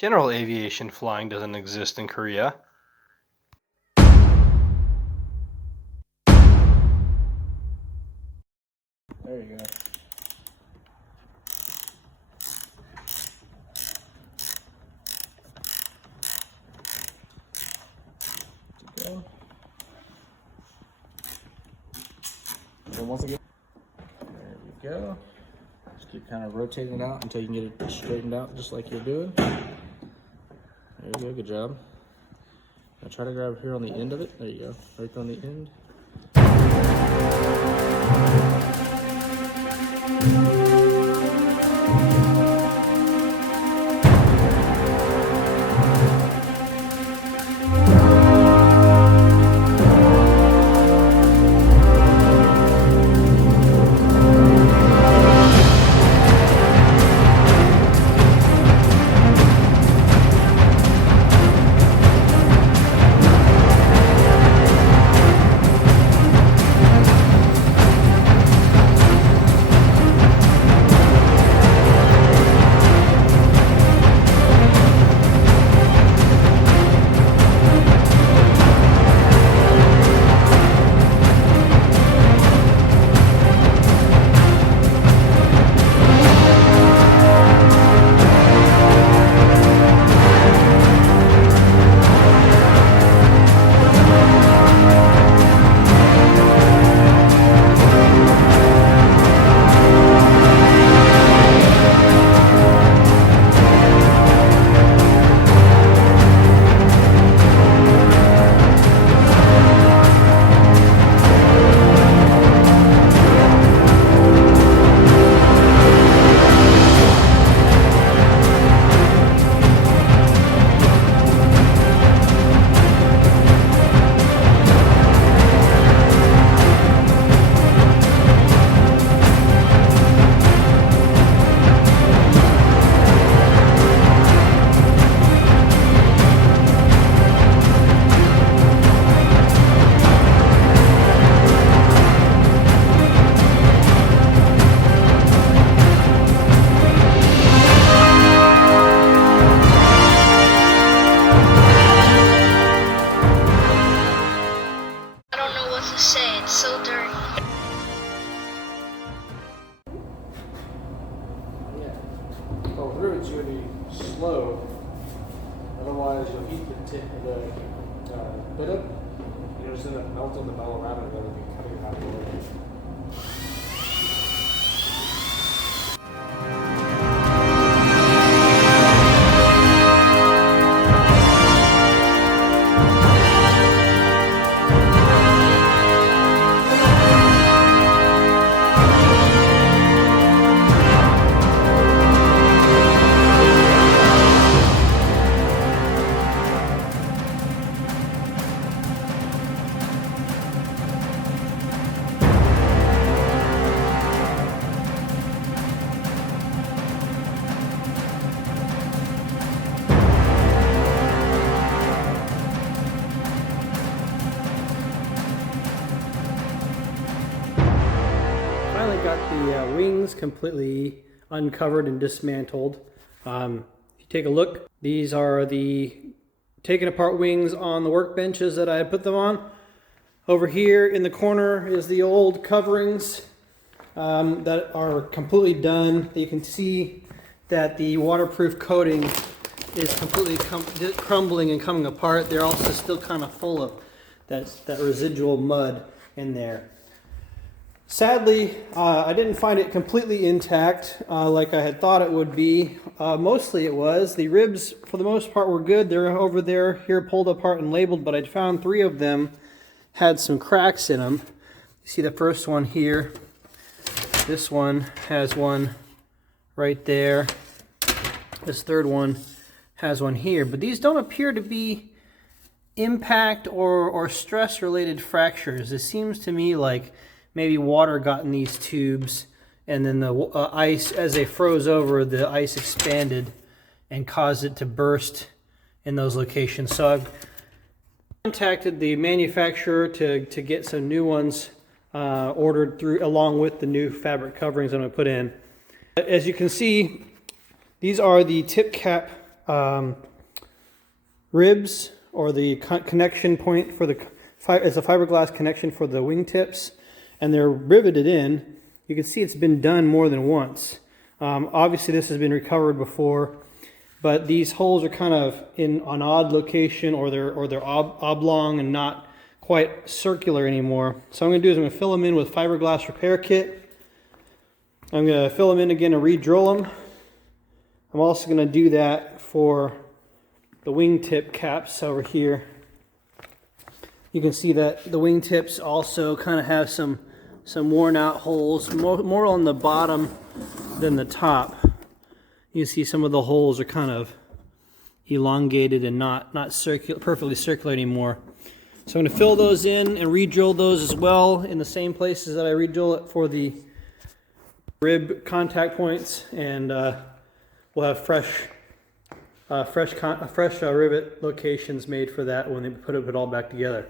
General aviation flying doesn't exist in Korea. There you go. Go. So once again, there we go. Just keep kind of rotating it out until you can get it straightened out just like you're doing. There you go, good job. Now try to grab here on the end of it. There you go, right on the end. It's so dirty. Yeah. Well, through it's really slow. Otherwise, you'll heat the bit up. You'll just end up melting the metal around it rather than cutting it out of the way. Finally got the wings completely uncovered and dismantled. If you take a look, these are the taken apart wings on the workbenches that I put them on. Over here in the corner is the old coverings that are completely done. You can see that the waterproof coating is completely crumbling and coming apart. They're also still kind of full of that residual mud in there. Sadly, I didn't find it completely intact like I had thought it would be. Mostly it was. The ribs, for the most part, were good. They're over there, here pulled apart and labeled, but I'd found 3 of them had some cracks in them. You see the first one here. This one has one right there. This third one has one here. But these don't appear to be impact or stress-related fractures. It seems to me like maybe water got in these tubes, and then the ice, as they froze over, the ice expanded and caused it to burst in those locations. So I've contacted the manufacturer to get some new ones ordered through, along with the new fabric coverings I'm going to put in. As you can see, these are the tip cap ribs, or the connection point for the it's a fiberglass connection for the wingtips, and they're riveted in. You can see it's been done more than once. Obviously this has been recovered before, but these holes are kind of in an odd location, or they're oblong and not quite circular anymore. So I'm going to do is I'm going to fill them in with fiberglass repair kit. I'm going to fill them in again and re-drill them. I'm also going to do that for the wingtip caps over here. You can see that the wingtips also kind of have some worn out holes, more on the bottom than the top. You can see some of the holes are kind of elongated and not perfectly circular anymore. So I'm going to fill those in and re-drill those as well in the same places that I re-drill it for the rib contact points, and we'll have fresh rivet locations made for that when they put it all back together.